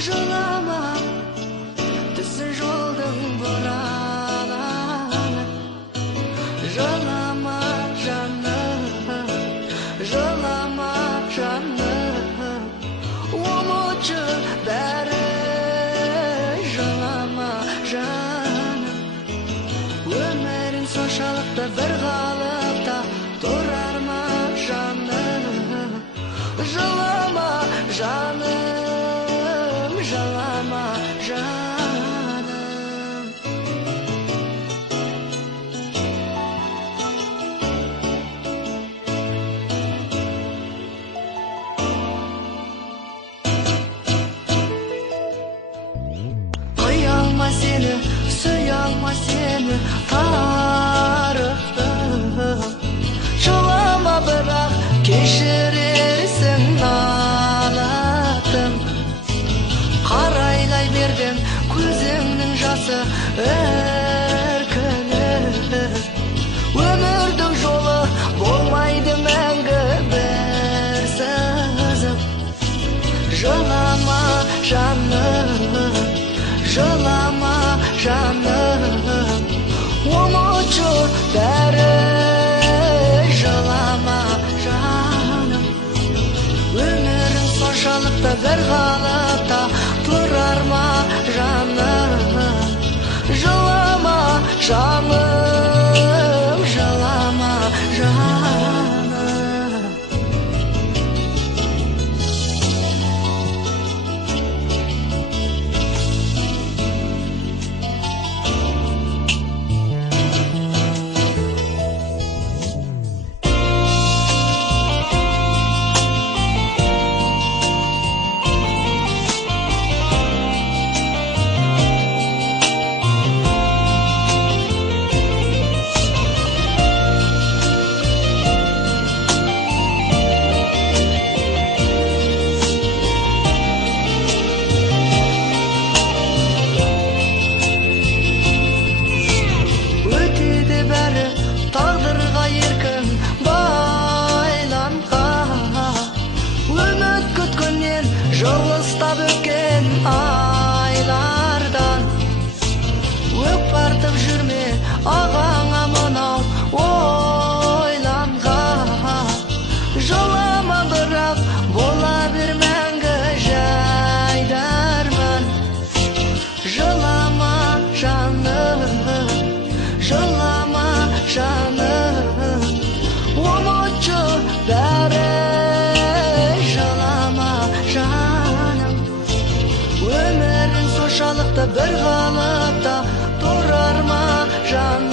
жылама, түсін жолдың бұралаңы. Жылама жаным, жылама жаным, ұмытшы бәрі. Жылама жаным, өмірің соншалықты бір қалыпта тұрар ма жаным. Жылама жаным, жылама жаным. Қия алма сені, сүйе алма сені, тарықтым. Жылама бірақ кешірерсің налаттым. Қарайлай бердім көзіңнің жасы іркіліп. Өмірдің жолы болмайды мәңгі бір сызып. Жылама жаным, жылама жаным, ұмытшы бәрі. Жылама жаным, өмірің соншалықты бір қалыпта тұрар ма жаным. Жылама жаным, жылама жаным. Тағдырға еркін байланған, үміт күткеннен жылыстап өткен айлардан. Өкпе артып жүрме ағаңа мынау ойланған. Жылама бірақ бола бер мәңгі жайдарман. Жылама жаным, жылама жаным, ұмытшы бәрі. Жылама жаным, өмірің соншалықты бір қалыпта тұрар ма жаным.